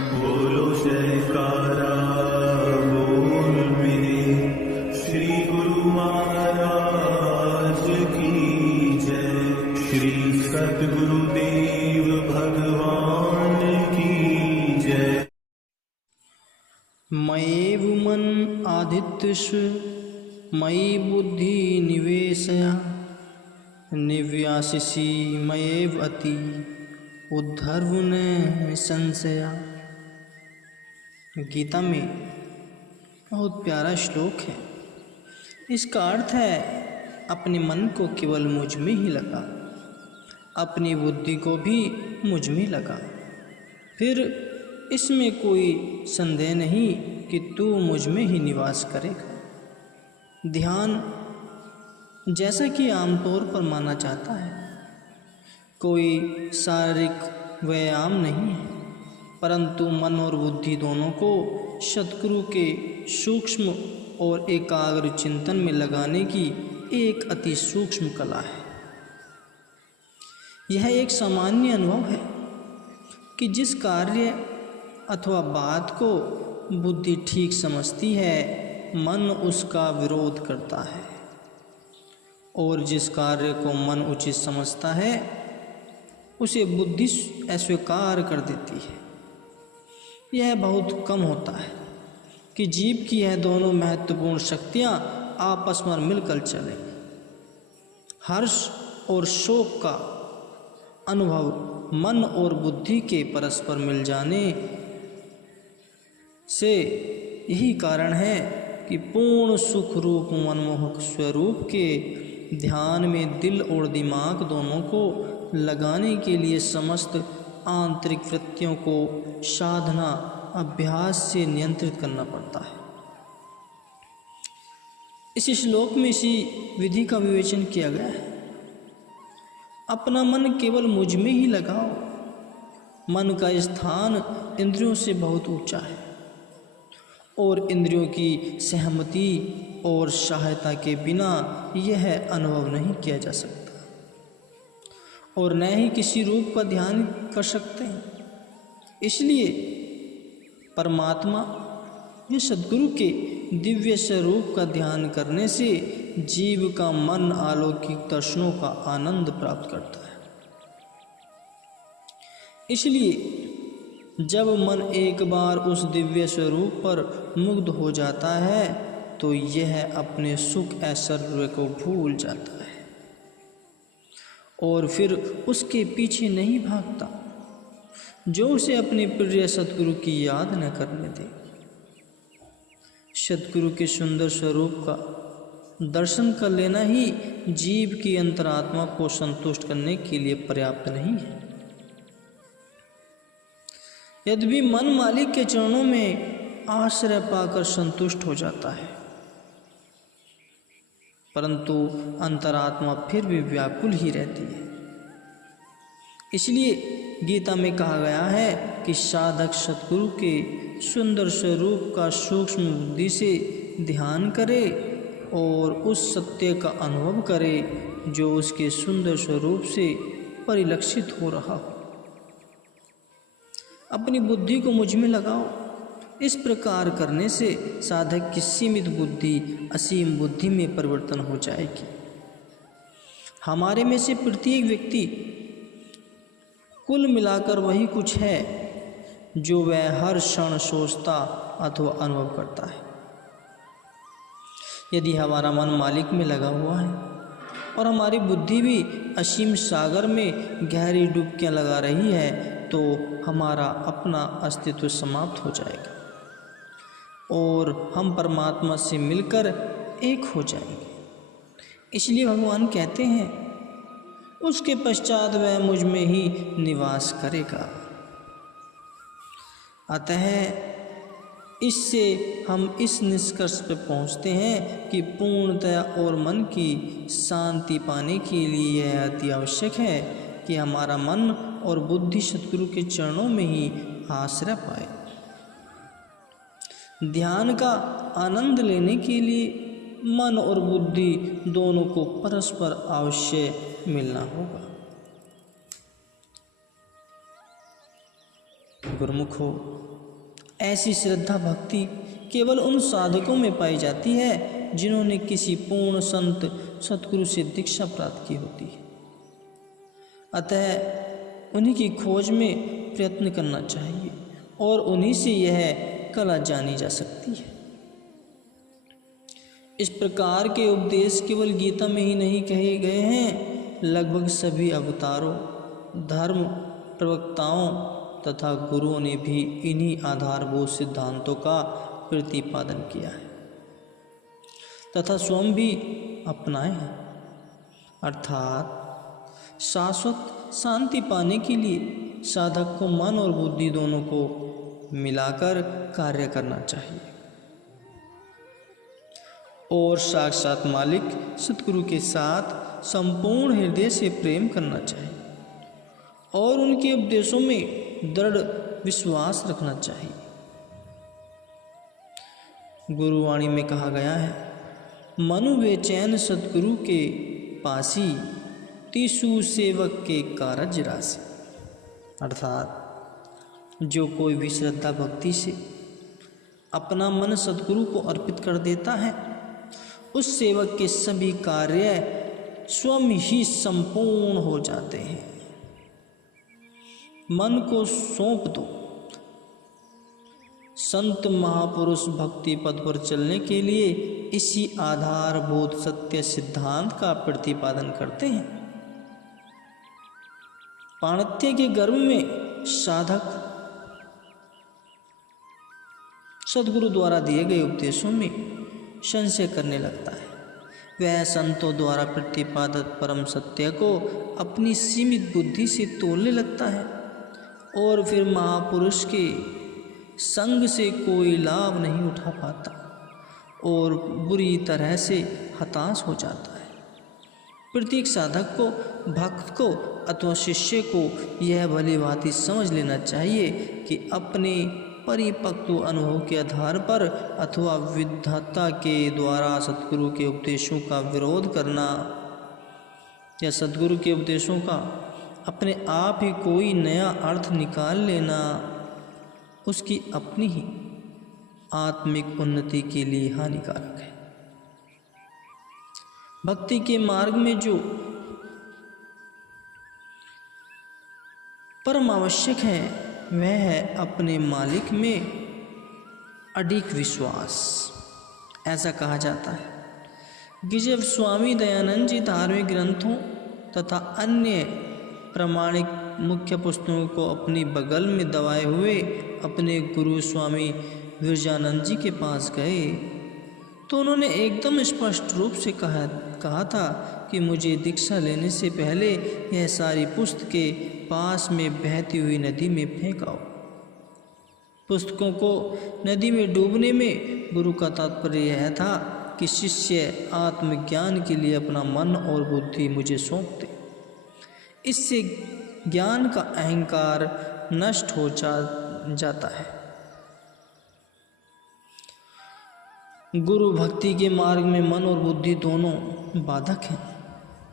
बोलो जयकारा बोल मेरे श्री गुरु महाराज की जय। श्री सद्गुरुदेव भगवान की जय। मयेव मन आदित्यस्व मयि बुद्धि निवेशया निव्यासिषि मयेव अति उद्धर्वुन संशया। गीता में बहुत प्यारा श्लोक है। इसका अर्थ है अपने मन को केवल मुझ में ही लगा, अपनी बुद्धि को भी मुझ में लगा, फिर इसमें कोई संदेह नहीं कि तू मुझ में ही निवास करेगा। ध्यान जैसा कि आमतौर पर माना जाता है कोई शारीरिक व्यायाम नहीं है, परंतु मन और बुद्धि दोनों को सद्गुरु के सूक्ष्म और एकाग्र चिंतन में लगाने की एक अति सूक्ष्म कला है। यह एक सामान्य अनुभव है कि जिस कार्य अथवा बात को बुद्धि ठीक समझती है, मन उसका विरोध करता है, और जिस कार्य को मन उचित समझता है उसे बुद्धि अस्वीकार कर देती है। यह बहुत कम होता है कि जीव की यह दोनों महत्वपूर्ण शक्तियाँ आपस में मिलकर चलें। हर्ष और शोक का अनुभव मन और बुद्धि के परस्पर मिल जाने से यही कारण है कि पूर्ण सुख रूप मनमोहक स्वरूप के ध्यान में दिल और दिमाग दोनों को लगाने के लिए समस्त आंतरिक वृत्तियों को साधना अभ्यास से नियंत्रित करना पड़ता है। इस श्लोक में इसी विधि का विवेचन किया गया है। अपना मन केवल मुझ में ही लगाओ। मन का स्थान इंद्रियों से बहुत ऊंचा है और इंद्रियों की सहमति और सहायता के बिना यह अनुभव नहीं किया जा सकता और न ही किसी रूप का ध्यान कर सकते हैं। इसलिए परमात्मा या सद्गुरु के दिव्य स्वरूप का ध्यान करने से जीव का मन अलौकिक दर्शनों का आनंद प्राप्त करता है। इसलिए जब मन एक बार उस दिव्य स्वरूप पर मुग्ध हो जाता है तो यह अपने सुख ऐश्वर्य को भूल जाता है और फिर उसके पीछे नहीं भागता जो उसे अपने प्रिय सद्गुरु की याद न करने दे। सद्गुरु के सुंदर स्वरूप का दर्शन कर लेना ही जीव की अंतरात्मा को संतुष्ट करने के लिए पर्याप्त नहीं है। यद्यपि मन मालिक के चरणों में आश्रय पाकर संतुष्ट हो जाता है, परंतु अंतरात्मा फिर भी व्याकुल ही रहती है। इसलिए गीता में कहा गया है कि साधक सद्गुरु के सुंदर स्वरूप का सूक्ष्म बुद्धि से ध्यान करे और उस सत्य का अनुभव करे जो उसके सुंदर स्वरूप से परिलक्षित हो रहा हो। अपनी बुद्धि को मुझ में लगाओ। इस प्रकार करने से साधक की सीमित बुद्धि असीम बुद्धि में परिवर्तन हो जाएगी। हमारे में से प्रत्येक व्यक्ति कुल मिलाकर वही कुछ है जो वह हर क्षण सोचता अथवा अनुभव करता है। यदि हमारा मन मालिक में लगा हुआ है और हमारी बुद्धि भी असीम सागर में गहरी डुबकियां लगा रही है तो हमारा अपना अस्तित्व समाप्त हो जाएगा और हम परमात्मा से मिलकर एक हो जाएंगे। इसलिए भगवान कहते हैं उसके पश्चात वह मुझ में ही निवास करेगा। अतः इससे हम इस निष्कर्ष पर पहुँचते हैं कि पूर्णतया और मन की शांति पाने के लिए यह अति आवश्यक है कि हमारा मन और बुद्धि सद्गुरु के चरणों में ही आश्रय पाए। ध्यान का आनंद लेने के लिए मन और बुद्धि दोनों को परस्पर अवश्य मिलना होगा। गुरुमुखो ऐसी श्रद्धा भक्ति केवल उन साधकों में पाई जाती है जिन्होंने किसी पूर्ण संत सतगुरु से दीक्षा प्राप्त की होती है। अतः उन्हीं की खोज में प्रयत्न करना चाहिए और उन्हीं से यह कला जानी जा सकती है। इस प्रकार के उपदेश केवल गीता में ही नहीं कहे गए हैं, लगभग सभी अवतारों, धर्म प्रवक्ताओं तथा गुरुओं ने भी इन्हीं आधारभूत सिद्धांतों का प्रतिपादन किया है तथा स्वयं भी अपनाए हैं। अर्थात शाश्वत शांति पाने के लिए साधक को मन और बुद्धि दोनों को मिलाकर कार्य करना चाहिए और साक्षात मालिक सतगुरु के साथ संपूर्ण हृदय से प्रेम करना चाहिए और उनके उपदेशों में दृढ़ विश्वास रखना चाहिए। गुरुवाणी में कहा गया है, मनु बेचैन सतगुरु के पासी, तीसु सेवक के कारज राशि। अर्थात जो कोई भी श्रद्धा भक्ति से अपना मन सतगुरु को अर्पित कर देता है, उस सेवक के सभी कार्य स्वयं ही संपूर्ण हो जाते हैं। मन को सौंप दो। संत महापुरुष भक्ति पद पर चलने के लिए इसी आधारभूत सत्य सिद्धांत का प्रतिपादन करते हैं। पाणित्य के गर्भ में साधक सद्गुरु द्वारा दिए गए उपदेशों में संशय करने लगता है। वह संतों द्वारा प्रतिपादित परम सत्य को अपनी सीमित बुद्धि से तोलने लगता है और फिर महापुरुष के संग से कोई लाभ नहीं उठा पाता और बुरी तरह से हताश हो जाता है। प्रत्येक साधक को, भक्त को अथवा शिष्य को यह भली भांति समझ लेना चाहिए कि अपने परिपक्व अनुभव के आधार पर अथवा विधाता के द्वारा सद्गुरु के उपदेशों का विरोध करना या सद्गुरु के उपदेशों का अपने आप ही कोई नया अर्थ निकाल लेना उसकी अपनी ही आत्मिक उन्नति के लिए हानिकारक है। भक्ति के मार्ग में जो परम आवश्यक है वह है अपने मालिक में अडिग विश्वास। ऐसा कहा जाता है कि जब स्वामी दयानंद जी धार्मिक ग्रंथों तथा अन्य प्रामाणिक मुख्य पुस्तकों को अपनी बगल में दबाए हुए अपने गुरु स्वामी विरजानंद जी के पास गए तो उन्होंने एकदम स्पष्ट रूप से कहा था कि मुझे दीक्षा लेने से पहले यह सारी पुस्तकें पास में बहती हुई नदी में फेंक आओ। पुस्तकों को नदी में डूबने में गुरु का तात्पर्य यह था कि शिष्य आत्मज्ञान के लिए अपना मन और बुद्धि मुझे सौंप दे। इससे ज्ञान का अहंकार नष्ट हो जाता है। गुरु भक्ति के मार्ग में मन और बुद्धि दोनों बाधक हैं।